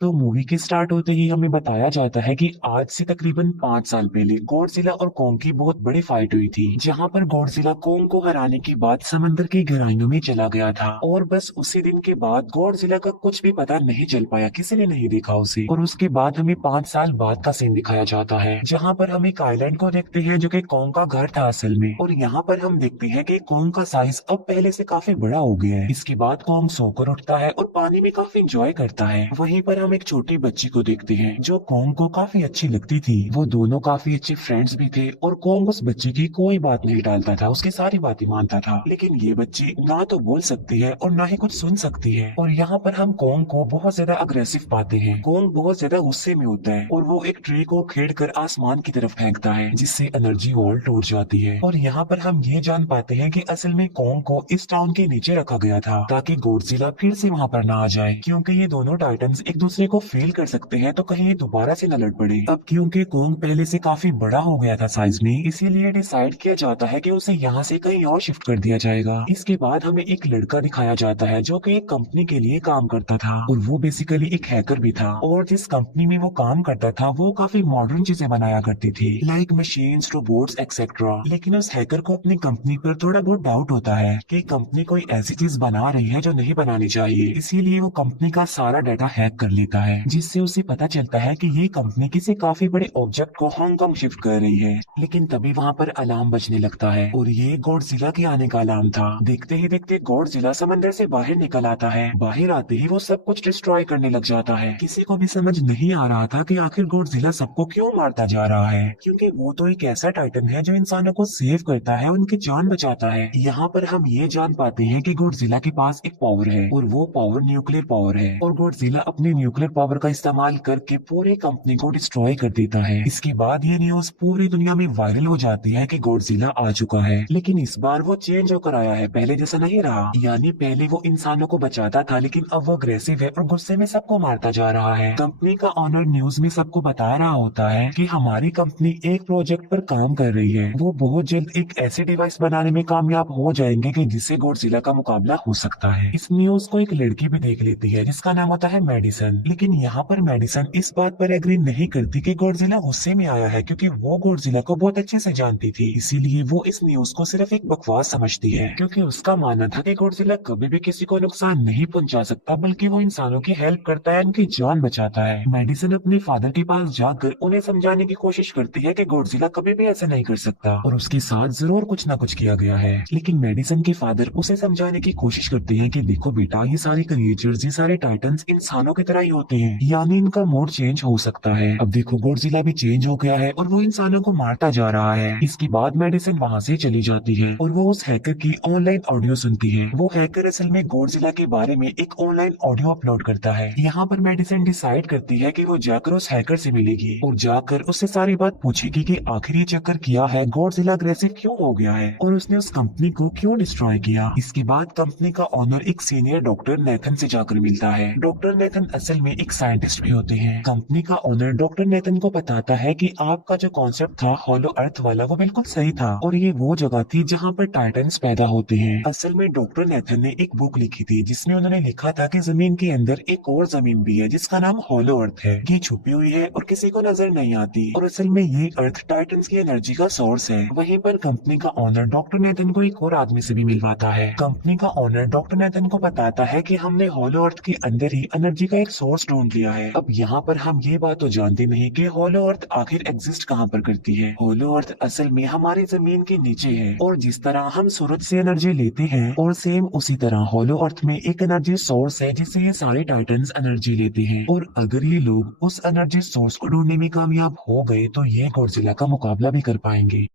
तो मूवी के स्टार्ट होते ही हमें बताया जाता है कि आज से तकरीबन 5 साल पहले गॉडजिला और कॉन्ग की बहुत बड़ी फाइट हुई थी, जहां पर गॉडजिला कॉन्ग को हराने के बाद समंदर की गहराइयों में चला गया था। और बस उसी दिन के बाद गॉडजिला का कुछ भी पता नहीं चल पाया, किसी ने नहीं देखा उसे। और उसके बाद हमें 5 साल बाद का सीन दिखाया जाता है, जहाँ पर हम एक आइलैंड को देखते हैं जो कि कॉन्ग का घर था असल में। और यहाँ पर हम देखते हैं कि कॉन्ग का साइज अब पहले से काफी बड़ा हो गया है। इसके बाद कॉन्ग सोकर उठता है और पानी में काफी इंजॉय करता है। वहीं पर हम एक छोटी बच्ची को देखते हैं जो कॉन्ग को काफी अच्छी लगती थी। वो दोनों काफी अच्छे फ्रेंड्स भी थे और कॉन्ग उस बच्ची की कोई बात नहीं टालता था, उसकी सारी बातें मानता था। लेकिन ये बच्ची ना तो बोल सकती है और ना ही कुछ सुन सकती है। और यहाँ पर हम कॉन्ग को बहुत ज्यादा अग्रेसिव पाते हैं। कॉन्ग बहुत ज्यादा गुस्से में होता है और वो एक ट्री को खेड़ कर आसमान की तरफ फेंकता है, जिससे एनर्जी वॉल टूट जाती है। और यहाँ पर हम ये जान पाते हैं कि असल में कॉन्ग को इस टाउन के नीचे रखा गया था ताकि गॉडजिला फिर से वहाँ पर ना आ जाए, क्योंकि ये दोनों टाइटन्स एक दूसरे को फील कर सकते हैं, तो कहीं ये दोबारा से न लड़ पड़े। अब क्योंकि कॉन्ग पहले से काफी बड़ा हो गया था साइज में, इसीलिए डिसाइड किया जाता है कि उसे यहाँ से कहीं और शिफ्ट कर दिया जाएगा। इसके बाद हमें एक लड़का दिखाया जाता है जो कि एक कंपनी के लिए काम करता था, और वो बेसिकली एक हैकर भी था। और जिस कंपनी में वो काम करता था वो काफी मॉडर्न चीजें बनाया करती थी, लाइक मशीन्स, रोबोट्स एक्सेट्रा। लेकिन उस हैकर को अपनी कंपनी पर थोड़ा बहुत डाउट होता है कि कंपनी कोई ऐसी चीज बना रही है जो नहीं बनानी चाहिए। इसीलिए वो कंपनी का सारा डाटा हैक कर लेता है, जिससे उसे पता चलता है कि ये कंपनी किसी काफी बड़े ऑब्जेक्ट को हांगकांग शिफ्ट कर रही है। लेकिन तभी वहाँ पर अलार्म बजने लगता है और ये गॉडजिला के आने का अलार्म था। देखते ही देखते गॉडजिला समंदर से बाहर निकल आता है। बाहर आते ही वो सब कुछ डिस्ट्रॉय करने लग जाता है। किसी को भी समझ नहीं आ रहा था कि आखिर गॉडजिला सबको क्यों मारता जा रहा है, क्योंकि वो तो एक ऐसा टाइटन है जो इंसानों को सेव करता है, उनकी जान बचाता है। यहाँ पर हम ये जान पाते हैं कि गॉडजिला के पास एक पावर है और वो पावर न्यूक्लियर पावर है। और गॉडजिला अपने न्यूक्लियर पावर का इस्तेमाल करके पूरी कंपनी को डिस्ट्रॉय कर देता है। इसके बाद ये न्यूज पूरी दुनिया में वायरल हो जाती है कि गॉडजिला आ चुका है, लेकिन इस बार वो चेंज होकर आया है, पहले जैसा नहीं रहा। यानी पहले वो इंसानों को बचाता था, लेकिन अब वो अग्रेसिव है और गुस्से में सबको मारता जा रहा है। कंपनी का ऑनर न्यूज में सबको बता रहा होता है कि हमारी कंपनी एक प्रोजेक्ट पर काम कर रही है, वो बहुत जल्द एक ऐसी डिवाइस बनाने में कामयाब हो जाएंगे कि जिससे गॉडजिला का मुकाबला हो सकता है। इस न्यूज को एक लड़की भी देख लेती है जिसका नाम होता है मेडिसन। लेकिन यहाँ पर मेडिसन इस बात पर एग्री नहीं करती कि गॉडजिला गुस्से में आया है, क्योंकि वो गॉडजिला को बहुत अच्छे से जानती थी। इसीलिए वो इस न्यूज को सिर्फ एक बकवास समझती है, क्योंकि उसका मानना था कि गॉडजिला कभी भी किसी को नुकसान नहीं पहुंचा सकता, बल्कि वो इंसानों की हेल्प करता है, उनकी जान बचाता है। मेडिसन अपने फादर के पास जाकर उन्हें समझाने की कोशिश करती है कि गॉडजिला कभी भी ऐसा नहीं कर सकता और उसके साथ जरूर कुछ न कुछ किया गया है। लेकिन मेडिसन के फादर उसे समझाने की कोशिश करते हैं कि देखो बेटा, ये सारे क्रिएचर्स, ये सारे टाइटन्स इंसानों की तरह ही होते हैं, यानी इनका मूड चेंज हो सकता है। अब देखो गॉडजिला भी चेंज हो गया है और वो इंसानों को मारता जा रहा है। इसके बाद मेडिसन वहाँ से चली जाती है और वो उस हैकर की ऑनलाइन ऑडियो सुनती है। वो हैकर असल में गॉडजिला के बारे में एक ऑनलाइन ऑडियो अपलोड करता है। यहाँ पर मेडिसन डिसाइड करती है कि वो जाकर उस हैकर से मिलेगी और जाकर उससे सारी बात पूछेगी कि आखिर ये चक्कर किया है, गॉडजिला अग्रेसिव क्यों हो गया है और उसने उस कंपनी को क्यों डिस्ट्रॉय किया। इसके बाद कंपनी का ऑनर एक सीनियर डॉक्टर नेथन से जाकर मिलता है। डॉक्टर नेथन असल में एक साइंटिस्ट भी होते हैं। कंपनी का ऑनर डॉक्टर नेथन को बताता है कि आपका जो कॉन्सेप्ट था हॉलो अर्थ वाला, वो बिल्कुल सही था और ये वो जगह थी जहाँ पर टाइटन्स पैदा होते हैं। असल में डॉक्टर नेथन ने एक बुक लिखी थी जिसमें उन्होंने लिखा था कि जमीन के अंदर एक और जमीन भी है जिसका नाम हॉलो अर्थ है। ये छुपी हुई है और किसी को नजर नहीं आती, और असल में ये अर्थ टाइटन्स की एनर्जी का सोर्स है। वहीं पर कंपनी का ऑनर डॉक्टर नेथन को एक और आदमी से भी मिलवाता है। कंपनी का ऑनर डॉक्टर नेथन को बताता है कि हमने हॉलो अर्थ के अंदर ही एनर्जी का एक सोर्स ढूंढ लिया है। अब यहाँ पर हम ये बात तो जानते नहीं कि हॉलो अर्थ आखिर एग्जिस्ट कहाँ पर करती है। हॉलो अर्थ असल में हमारी जमीन के नीचे है, और जिस तरह हम सूरज से एनर्जी लेते हैं और सेम उसी तरह हॉलो अर्थ में एक एनर्जी सोर्स है जिससे ये सारे टाइटन्स एनर्जी लेते हैं। और अगर ये लोग उस एनर्जी सोर्स को ढूंढने में कामयाब हो गए तो ये गॉडजिला का मुकाबला भी कर पाएंगे।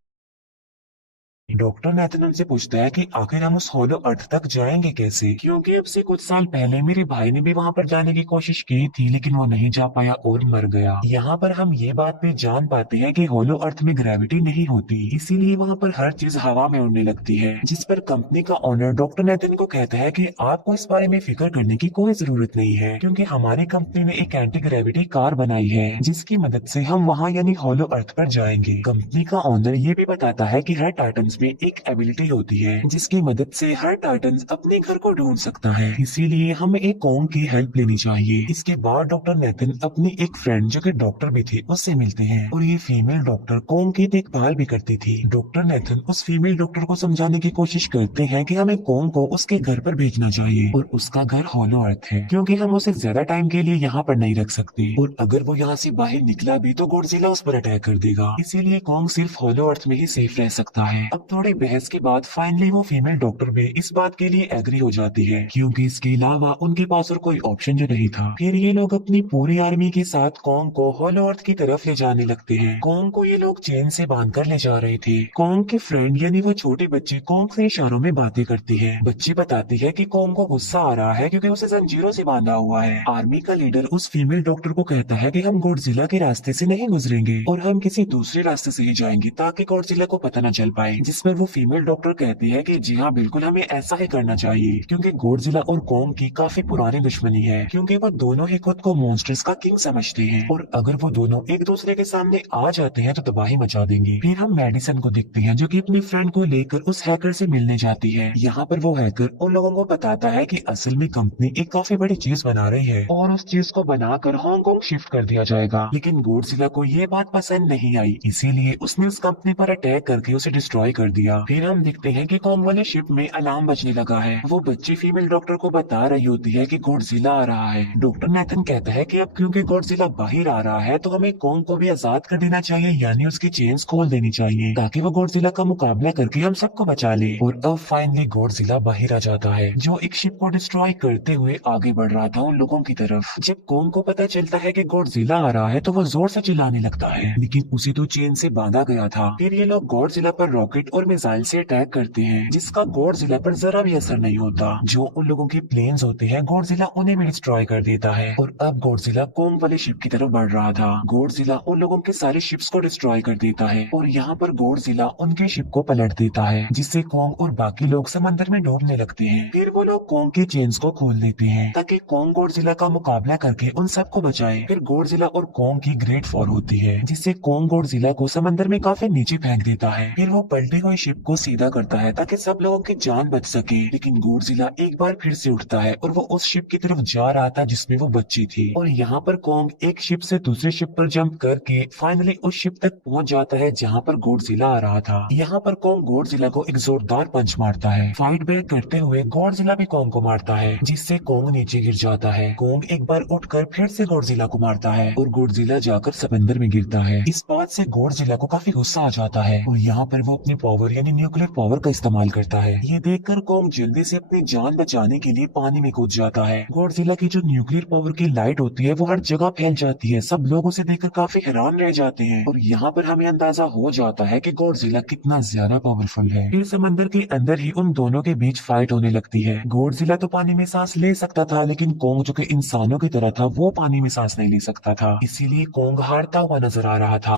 डॉक्टर नेथन उनसे पूछता है कि आखिर हम उस हॉलो अर्थ तक जाएंगे कैसे, क्योंकि अब से कुछ साल पहले मेरे भाई ने भी वहां पर जाने की कोशिश की थी, लेकिन वो नहीं जा पाया और मर गया। यहाँ पर हम ये बात भी जान पाते हैं कि हॉलो अर्थ में ग्रेविटी नहीं होती, इसीलिए वहाँ पर हर चीज हवा में उड़ने लगती है। जिस पर कंपनी का ऑनर डॉक्टर नेथन को कहता है कि आपको इस बारे में फिक्र करने की कोई जरूरत नहीं है, क्योंकि हमारी कंपनी ने एक एंटी ग्रेविटी कार बनाई है जिसकी मदद से हम वहाँ यानी हॉलो अर्थ पर जाएंगे। कंपनी का ऑनर ये भी बताता है कि हर टाइटन टाइटन्स में एक एबिलिटी होती है जिसकी मदद से हर टाइटन अपने घर को ढूंढ सकता है, इसीलिए हमें एक कॉन्ग की हेल्प लेनी चाहिए। इसके बाद डॉक्टर नेथन अपनी एक फ्रेंड जो कि डॉक्टर भी थी उससे मिलते हैं और ये फीमेल डॉक्टर कॉन्ग की देखभाल भी करती थी। डॉक्टर नेथन उस फीमेल डॉक्टर को समझाने की कोशिश करते हैं कि हमें कॉन्ग को उसके घर पर भेजना चाहिए और उसका घर हॉलो अर्थ है क्योंकि हम उसे ज्यादा टाइम के लिए यहाँ पर नहीं रख सकते और अगर वो यहाँ से बाहर निकला भी तो गॉडजिला उस पर अटैक कर देगा, इसीलिए कॉन्ग सिर्फ हॉलो अर्थ में ही सेफ रह सकता है। अब थोड़ी बहस के बाद फाइनली वो फीमेल डॉक्टर भी इस बात के लिए एग्री हो जाती है क्योंकि इसके अलावा उनके पास और कोई ऑप्शन जो नहीं था। फिर ये लोग अपनी पूरी आर्मी के साथ कॉन्ग को हॉलो अर्थ की तरफ ले जाने लगते हैं। कॉन्ग को ये लोग चेन से बांध कर ले जा रहे थे। कॉन्ग के फ्रेंड यानी वो छोटी बच्ची कॉन्ग से इशारों में बातें करती है। बच्ची बताती है कि कॉन्ग को गुस्सा आ रहा है क्योंकि उसे जंजीरों से बांधा हुआ है। आर्मी का लीडर उस फीमेल डॉक्टर को कहता है कि हम गॉडजिला के रास्ते से नहीं गुजरेंगे और हम किसी दूसरे रास्ते से ही जाएंगे ताकि गॉडजिला को पता न चल पाए, जिस पर वो फीमेल डॉक्टर कहती है कि जी हाँ बिल्कुल हमें ऐसा ही करना चाहिए क्योंकि गॉडजिला और कॉन्ग की काफी पुरानी दुश्मनी है क्योंकि वो दोनों ही खुद को मॉन्स्टर्स का किंग समझते हैं और अगर वो दोनों एक दूसरे के सामने आ जाते हैं तो तबाही मचा देंगे। फिर हम मेडिसन को देखते हैं जो कि अपनी फ्रेंड को लेकर उस हैकर से मिलने जाती है। यहाँ पर वो हैकर उन लोगों को बताता है कि असल में कंपनी एक काफी बड़ी चीज बना रही है और उस चीज को बनाकर हांगकांग शिफ्ट कर दिया जाएगा, लेकिन गॉडजिला को ये बात पसंद नहीं आई, इसीलिए उसने उस कंपनी पर अटैक करके उसे डिस्ट्रॉय कर दिया। फिर हम देखते हैं कि कॉन्ग वाले शिप में अलार्म बजने लगा है। वो बच्ची फीमेल डॉक्टर को बता रही होती है कि गॉडजिला आ रहा है। डॉक्टर नेथन कहता है कि अब क्योंकि गॉडजिला बाहर आ रहा है तो हमें कॉन्ग को भी आजाद कर देना चाहिए, यानी उसकी चेन्स खोल देनी चाहिए ताकि वो गॉडजिला का मुकाबला करके हम सबको बचा ले। और अब फाइनली गॉडजिला बाहर आ जाता है जो एक शिप को डिस्ट्रॉय करते हुए आगे बढ़ रहा था उन लोगों की तरफ। जब कॉन्ग को पता चलता है कि गॉडजिला आ रहा है तो वो जोर से चिल्लाने लगता है, लेकिन उसे तो चेन से बांधा गया था। फिर ये लोग गॉडजिला पर रॉकेट और मिसाइल से अटैक करते हैं जिसका गॉडजिला पर जरा भी असर नहीं होता। जो उन लोगों के प्लेन्स होते हैं गॉडजिला उन्हें भी डिस्ट्रॉय कर देता है और अब गॉडजिला कॉन्ग वाले शिप की तरफ बढ़ रहा था। गॉडजिला उन लोगों के सारे शिप्स को डिस्ट्रॉय कर देता है और यहाँ पर गॉडजिला उनके शिप को पलट देता है जिससे कॉन्ग और बाकी लोग समंदर में डूबने लगते हैं। फिर वो लोग कॉन्ग के चेन्स को खोल देते हैं ताकि कॉन्ग गॉडजिला का मुकाबला करके उन सबको बचाए। फिर गॉडजिला और कॉन्ग की ग्रेट वॉर होती है जिससे कॉन्ग गॉडजिला को समंदर में काफी नीचे फेंक देता है। फिर वो पलटी हुई शिप को सीधा करता है ताकि सब लोगों की जान बच सके, लेकिन गॉडजिला एक बार फिर से उठता है और वो उस शिप की तरफ जा रहा था जिसमें वो बच्ची थी और यहाँ पर कॉन्ग एक शिप से दूसरे शिप पर जंप करके फाइनली उस शिप तक पहुँच जाता है जहाँ पर गॉडजिला आ रहा था। यहाँ पर कॉन्ग गॉडजिला को एक जोरदार पंच मारता है। फाइट बैक करते हुए गॉडजिला भी कॉन्ग को मारता है जिससे कॉन्ग नीचे गिर जाता है। कॉन्ग एक बार उठकर फिर से गॉडजिला को मारता है और गॉडजिला जाकर समंदर में गिरता है। इस बात से गॉडजिला को काफी गुस्सा आ जाता है और यहाँ पर वो अपनी पावर यानी न्यूक्लियर पावर का इस्तेमाल करता है। ये देखकर कॉन्ग जल्दी से अपनी जान बचाने के लिए पानी में कूद जाता है। गॉडजिला की जो न्यूक्लियर पावर की लाइट होती है वो हर जगह फैल जाती है। सब लोग उसे देखकर काफी हैरान रह जाते हैं और यहाँ पर हमें अंदाजा हो जाता है कि गॉडजिला कितना ज्यादा पावरफुल है। फिर समंदर के अंदर ही उन दोनों के बीच फाइट होने लगती है। गॉडजिला तो पानी में सांस ले सकता था लेकिन कॉन्ग जो कि इंसानों की तरह था वो पानी में सांस नहीं ले सकता था, इसीलिए कॉन्ग हारता हुआ नजर आ रहा था।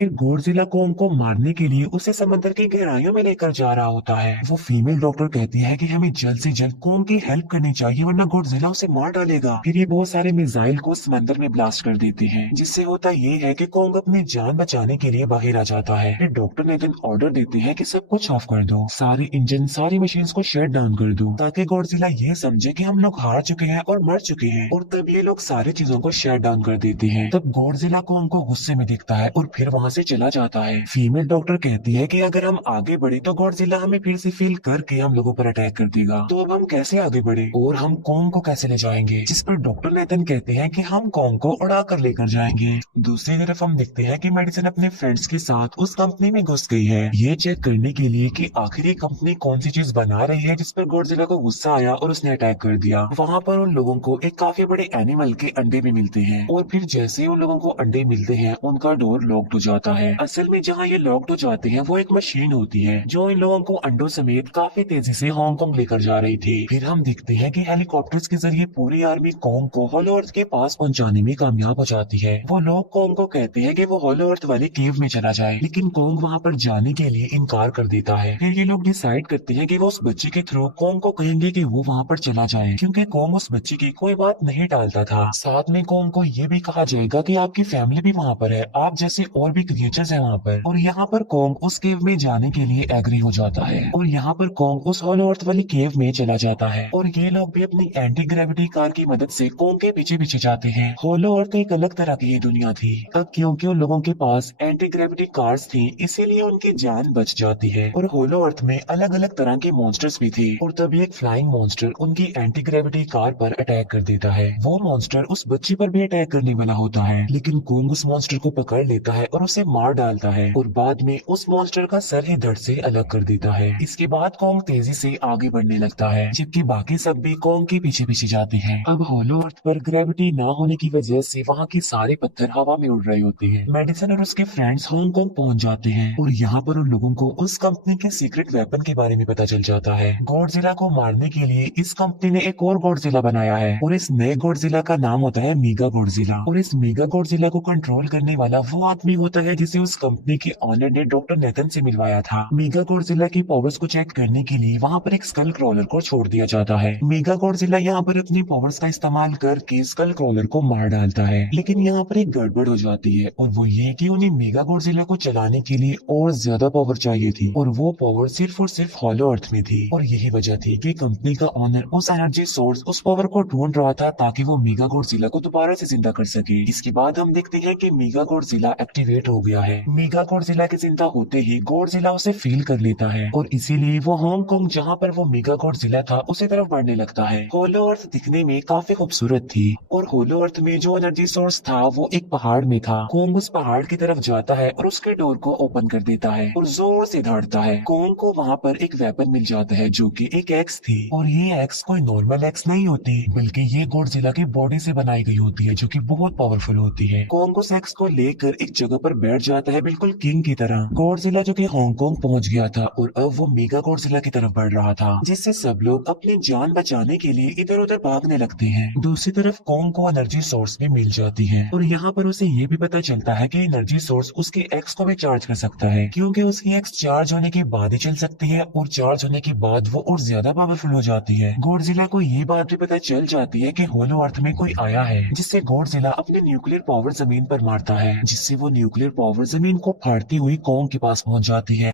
फिर गॉडजिला कॉन्ग को मारने के लिए उसे समंदर की गहराइयों में लेकर जा रहा होता है। वो फीमेल डॉक्टर कहती है कि हमें जल्द से जल्द कॉन्ग की हेल्प करनी चाहिए वरना गॉडजिला उसे मार डालेगा। फिर ये बहुत सारे मिसाइल को समंदर में ब्लास्ट कर देते हैं जिससे होता ये है कि कॉन्ग अपनी जान बचाने के लिए बाहर आ जाता है। फिर डॉक्टर नेथन ऑर्डर देते हैं कि सब कुछ ऑफ कर दो, सारे इंजन सारी मशीन को शट डाउन कर दो ताकि गॉडजिला ये समझे कि हम लोग हार चुके हैं और मर चुके हैं। और तब ये लोग सारी चीजों को शट डाउन कर देते हैं। तब गॉडजिला कॉन्ग को गुस्से में दिखता है और फिर वहाँ से चला जाता है। फीमेल डॉक्टर कहती है कि अगर हम आगे बढ़े तो गॉडजिला हमें फिर से फील करके हम लोगों पर अटैक कर देगा, तो अब हम कैसे आगे बढ़े और हम कॉन्ग को कैसे ले जाएंगे। जिस पर डॉक्टर नेथन कहते हैं कि हम कॉन्ग को उड़ा कर लेकर जाएंगे। दूसरी तरफ हम देखते हैं कि मेडिसन अपने फ्रेंड्स के साथ उस कंपनी में घुस गई है ये चेक करने के लिए कि आखिर ये कंपनी कौन सी चीज बना रही है जिस पर गॉडजिला को गुस्सा आया और उसने अटैक कर दिया। वहाँ पर उन लोगों को एक काफी बड़े एनिमल के अंडे भी मिलते हैं और फिर जैसे ही उन लोगों को अंडे मिलते हैं उनका डोर लॉक्ड हो जाता है। असल में जहाँ ये लॉक्ड हो जाते हैं वो एक मशीन होती है जो इन लोगों को अंडों समेत काफी तेजी से हांगकांग लेकर जा रही थी। फिर हम देखते हैं कि हेलीकॉप्टर्स के जरिए पूरी आर्मी कॉन्ग को हॉलो अर्थ के पास पहुंचाने में कामयाब हो जाती है। वो लोग कॉन्ग को कहते हैं कि वो हॉलो अर्थ वाले केव में चला जाए, लेकिन कॉन्ग वहाँ पर जाने के लिए इनकार कर देता है। फिर ये लोग डिसाइड करते हैं कि वो उस बच्चे के थ्रू कॉन्ग को कहेंगे कि वो वहाँ पर चला जाए क्योंकि कॉन्ग उस बच्चे की कोई बात नहीं टालता था। साथ में कॉन्ग को ये भी कहा जाएगा कि आपकी फैमिली भी वहाँ पर है, आप जैसे और भी भी क्रिएचर्स है वहाँ पर। और यहाँ पर कोंग उस केव में जाने के लिए एग्री हो जाता है और यहाँ पर कोंग उस हॉलो अर्थ वाली केव में चला जाता है और ये लोग भी अपनी एंटी ग्रेविटी कार की मदद से कोंग के पीछे पीछे जाते हैं। हॉलो अर्थ एक अलग तरह की ये दुनिया थी। अब क्योंकि उन लोगों के पास एंटी ग्रेविटी कार्स थी इसीलिए उनकी जान बच जाती है। और हॉलो अर्थ में अलग अलग तरह के मॉन्स्टर्स भी थे और तभी एक फ्लाइंग मॉन्स्टर उनकी एंटी ग्रेविटी कार पर अटैक कर देता है। वो मॉन्स्टर उस बच्ची पर भी अटैक करने वाला होता है लेकिन कोंग उस मॉन्स्टर को पकड़ लेता है और उसे मार डालता है और बाद में उस मॉन्स्टर का सर ही धड़ से अलग कर देता है। इसके बाद कोंग तेजी से आगे बढ़ने लगता है जबकि बाकी सब भी कोंग के पीछे पीछे जाते हैं। अब हॉलो अर्थ पर ग्रेविटी ना होने की वजह से वहाँ के सारे पत्थर हवा में उड़ रहे होते हैं। मेडिसन और उसके फ्रेंड्स हांगकांग पहुँच जाते हैं और यहाँ पर उन लोगों को उस कंपनी के सीक्रेट वेपन के बारे में पता चल जाता है। गॉडजिला को मारने के लिए इस कंपनी ने एक और गॉडजिला बनाया है और इस नए गॉडजिला का नाम होता है मेगा गॉडजिला। और इस मेगा गॉडजिला को कंट्रोल करने वाला वो आदमी होता है जिसे उस कंपनी के ऑनर ने डॉक्टर नेथन से मिलवाया था। मेगा गॉडजिला की पावर्स को चेक करने के लिए वहाँ पर एक स्कल क्रॉलर को छोड़ दिया जाता है। मेगा गॉडजिला यहाँ पर अपनी पावर्स का इस्तेमाल करके स्कल क्रॉलर को मार डालता है लेकिन यहाँ पर एक गड़बड़ हो जाती है और वो ये कि उन्हें मेगा गॉडजिला को चलाने के लिए और ज्यादा पावर चाहिए थी और वो पावर सिर्फ और सिर्फ हॉलो अर्थ में थी। और यही वजह थी कि कंपनी का ऑनर उस एनर्जी सोर्स उस पावर को ढूंढ रहा था ताकि वो मेगा गॉडजिला को दोबारा से जिंदा कर सके। इसके बाद हम देखते हैं कि मेगा गॉडजिला एक्टिवेट हो गया है। मेगा गॉडजिला के जिंदा होते ही गॉडजिला उसे फील कर लेता है और इसीलिए वो हांगकांग जहाँ पर वो मेगा गॉडजिला था उसी तरफ बढ़ने लगता है। होलो अर्थ दिखने में काफी खूबसूरत थी और होलो अर्थ में जो एनर्जी सोर्स था वो एक पहाड़ में था। कोंग उस पहाड़ की तरफ जाता है और उसके डोर को ओपन कर देता है और जोर से दौड़ता है। कोंग को वहाँ पर एक वेपन मिल जाता है जो कि एक एक्स थी और ये एक्स कोई नॉर्मल एक्स नहीं होती बल्कि ये गॉडजिला की बॉडी से बनाई गई होती है जो कि बहुत पावरफुल होती है। कोंग उस एक्स को लेकर एक जगह पर बैठ जाता है बिल्कुल किंग की तरह। गॉडजिला जो कि हांगकांग पहुंच गया था और अब वो मेगा गॉडजिला की तरफ बढ़ रहा था जिससे सब लोग अपनी जान बचाने के लिए इधर उधर भागने लगते हैं। दूसरी तरफ कोंग को एनर्जी सोर्स भी मिल जाती है और यहाँ पर उसे ये भी पता चलता है कि एनर्जी सोर्स उसके एक्स को भी चार्ज कर सकता है क्योंकि उसकी एक्स चार्ज होने के बाद ही चल सकती है और चार्ज होने के बाद वो और ज्यादा पावरफुल हो जाती है। गॉडजिला को ये बात भी पता चल जाती है कि होलो अर्थ में कोई आया है जिससे गॉडजिला अपने न्यूक्लियर पावर जमीन पर मारता है जिससे वो न्यूक्लियर पावर जमीन को फाड़ती हुई कोंग के पास पहुंच जाती है।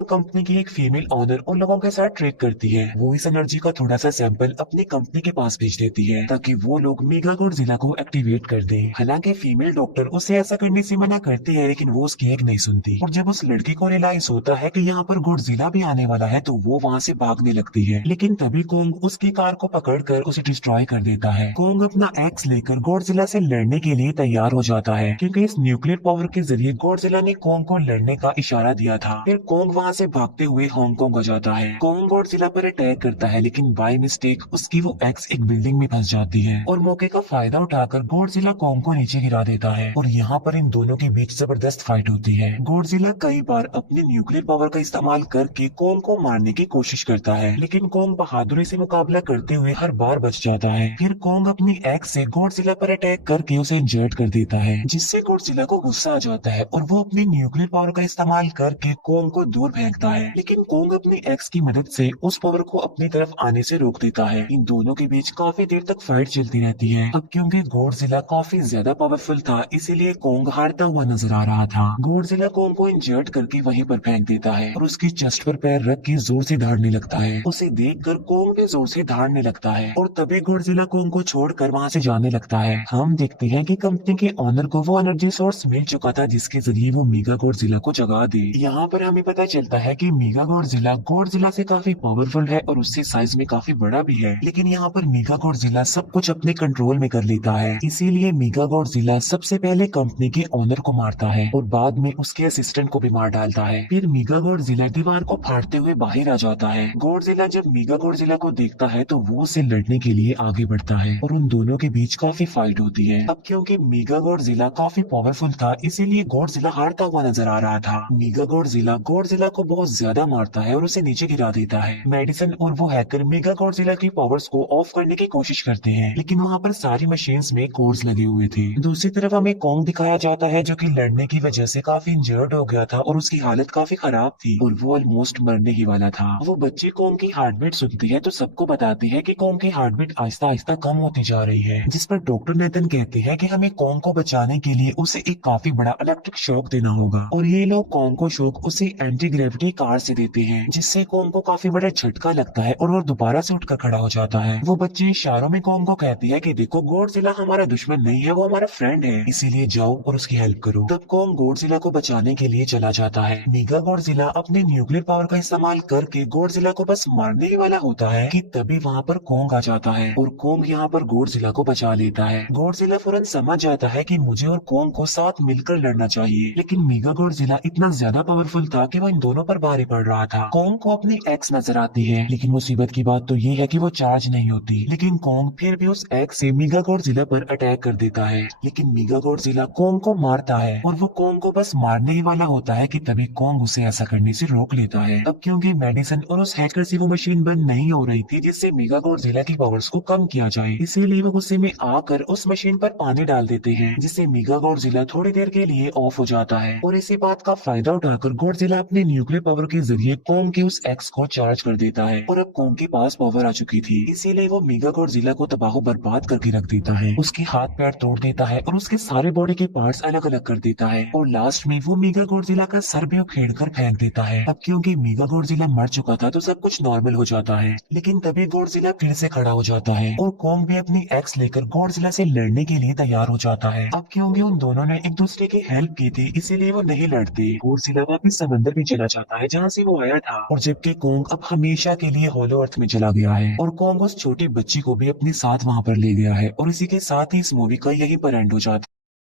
कंपनी की एक फीमेल ऑनर उन लोगों के साथ ट्रेड करती है। वो इस एनर्जी का थोड़ा सा सैंपल अपनी कंपनी के पास भेज देती है ताकि वो लोग मेगा गॉडजिला को एक्टिवेट कर दें। हालांकि फीमेल डॉक्टर उसे ऐसा करने से मना करती है लेकिन वो उसकी एक नहीं सुनती और जब उस लड़की को रियलाइज होता है कि यहाँ पर गॉडजिला भी आने वाला है तो वो वहाँ से भागने लगती है लेकिन तभी कोंग उसकी कार को पकड़कर उसे डिस्ट्रॉय कर देता है। कोंग अपना एक्स लेकर गॉडजिला से लड़ने के लिए तैयार हो जाता है क्योंकि इस न्यूक्लियर पावर के जरिए गॉडजिला ने कोंग को लड़ने का इशारा दिया था। फिर कोंग वहाँ से भागते हुए हांगकांग आ जाता है। कोंग गॉडजिला पर अटैक करता है लेकिन बाय मिस्टेक उसकी वो एक्स एक बिल्डिंग में फंस जाती है और मौके का फायदा उठाकर गॉडजिला कोंग को नीचे गिरा देता है और यहाँ पर इन दोनों के बीच जबरदस्त फाइट होती है। गॉडजिला कई बार अपने न्यूक्लियर पावर का इस्तेमाल करके कोंग को मारने की कोशिश करता है लेकिन कोंग बहादुरी से मुकाबला करते हुए हर बार बच जाता है। फिर कोंग अपनी एक्स से गॉडजिला पर अटैक करके उसे इंजर्ड कर देता है जिससे गॉडजिला को गुस्सा आ जाता है और वो अपनी न्यूक्लियर पावर का इस्तेमाल करके कोंग को दूर फेंकता है लेकिन कोंग अपनी एक्स की मदद से उस पावर को अपनी तरफ आने से रोक देता है। इन दोनों के बीच काफी देर तक फाइट चलती रहती है। अब क्योंकि गॉडजिला काफी ज्यादा पावरफुल था इसीलिए कोंग हारता हुआ नजर आ रहा था। गॉडजिला कोंग को इंजर्ड करके वहीं पर फेंक देता है और उसकी चेस्ट पर पैर रख के जोर से दहाड़ने लगता है। उसे देखकर कोंग भी जोर से दहाड़ने लगता है और तभी गॉडजिला कोंग को छोड़कर वहाँ से जाने लगता है। हम देखते हैं कि कंपनी के ऑनर को वो एनर्जी सोर्स मिल चुका था जिसके जरिए वो मेगा गॉडजिला को जगा दे। यहाँ पर हमें पता चलता है कि मेगा गॉडजिला से काफी पावरफुल है और उससे साइज में काफी बड़ा भी है लेकिन यहाँ पर मेगा गॉडजिला सब कुछ अपने कंट्रोल में कर लेता है इसीलिए मेगा गॉडजिला सबसे पहले कंपनी के ऑनर को मारता है और बाद में उसके असिस्टेंट को भी मार डालता है। फिर मेगा गॉडजिला दीवार को फाड़ते हुए बाहर आ जाता है। गॉडजिला जब मेगा गॉडजिला को देखता है तो वो उसे लड़ने के लिए आगे बढ़ता है और उन दोनों के बीच काफी फाइट होती है। अब क्योंकि मेगा गॉडजिला काफी पावरफुल था इसीलिए गॉडजिला हारता हुआ नजर आ रहा था। मेगा गॉडजिला को बहुत ज्यादा मारता है और उसे नीचे गिरा देता है। मेडिसन और वो हैकर मेगा गॉडजिला की पावर्स को ऑफ करने की कोशिश करते हैं, लेकिन वहाँ पर सारी मशीन्स में कोड्स लगे हुए थे। दूसरी तरफ हमें कॉन्ग दिखाया जाता है जो कि लड़ने की वजह से काफी इंजर्ड हो गया था और उसकी हालत काफी खराब थी और वो ऑलमोस्ट मरने ही वाला था। वो बच्चे कॉन्ग की हार्ट बीट सुनती है तो सबको बताती है कि कॉन्ग की हार्ट बीट आहिस्ता आहिस्ता कम होती जा रही है, जिस पर डॉक्टर नेथन कहते हैं कि हमें कॉन्ग को बचाने के लिए उसे एक काफी बड़ा इलेक्ट्रिक शॉक देना होगा। और ये लोग कॉन्ग को शॉक उसे एंटी ग्रेविटी कार से देते हैं, जिससे कॉन्ग को काफी बड़ा झटका लगता है और वो दोबारा से उठकर खड़ा हो जाता है। वो बच्चे इशारों में कॉन्ग को कहते हैं कि देखो गॉडजिला हमारा दुश्मन नहीं है, वो हमारा फ्रेंड है, इसीलिए जाओ और उसकी हेल्प करो। तब कॉन्ग गॉडजिला को बचाने के लिए चला जाता है। मेगा गॉडजिला अपने न्यूक्लियर पावर का इस्तेमाल करके गॉडजिला को बस मारने ही वाला होता है कि तभी वहाँ पर कॉन्ग आ जाता है और कॉन्ग यहाँ पर गॉडजिला को बचा लेता है। गॉडजिला फौरन समझ जाता है कि मुझे और कॉन्ग को साथ मिलकर लड़ना चाहिए, लेकिन मेगा गॉडजिला इतना ज्यादा पावरफुल था कि वो इन दोनों पर भारी पड़ रहा था। कॉन्ग को अपनी एक्स नजर आती है, लेकिन मुसीबत की बात तो ये है कि वो चार्ज नहीं होती। लेकिन कॉन्ग फिर भी उस एक्स से मेगा गॉडजिला पर अटैक कर देता है, लेकिन मेगा गॉडजिला कॉन्ग को मारता है और वो कॉन्ग को बस मारने ही वाला होता है कि तभी कॉन्ग उसे ऐसा करने से रोक लेता है। अब क्योंकि मेडिसन और उस हैकर से वो मशीन बंद नहीं हो रही थी जिससे मेगा गॉडजिला की पावर्स को कम किया जाए, इसीलिए वो गुस्से में आकर उस मशीन पर पानी डाल देते हैं, जिससे मेगा गॉडजिला थोड़ी देर के लिए ऑफ हो जाता है। और इसी बात का फायदा उठाकर गॉडजिला अपने न्यूक्लियर पावर के जरिए कॉन्ग के उस एक्स को चार्ज कर देता है और अब कॉन्ग के पास पावर आ चुकी थी, इसीलिए वो मेगा गॉडजिला को तबाह बर्बाद करके रख देता है। उसके हाथ पैर तोड़ देता है और उसके सारे बॉडी के पार्ट्स अलग अलग कर देता है और लास्ट में वो मेगा गॉडजिला का सर भी उखेड़ कर फेंक देता है। अब क्योंकि मेगा गॉडजिला मर चुका था तो सब कुछ नॉर्मल हो जाता है, लेकिन तभी गॉडजिला फिर से खड़ा हो जाता है और कॉन्ग भी अपनी एक्स लेकर गॉडजिला से लड़ने के लिए तैयार हो जाता है। अब क्योंकि उन दोनों ने एक दूसरे की हेल्प की थी, इसीलिए वो नहीं लड़ते। गॉडजिला वापिस समंदर में चला जाता है जहाँ से वो आया था, और जबकि कॉन्ग अब हमेशा के लिए होलो अर्थ में चला गया है और कॉन्ग उस छोटी बच्ची को भी अपने साथ वहाँ पर ले गया है। और इसी के साथ ही इस मूवी का यहीं पर एंड हो जाता है।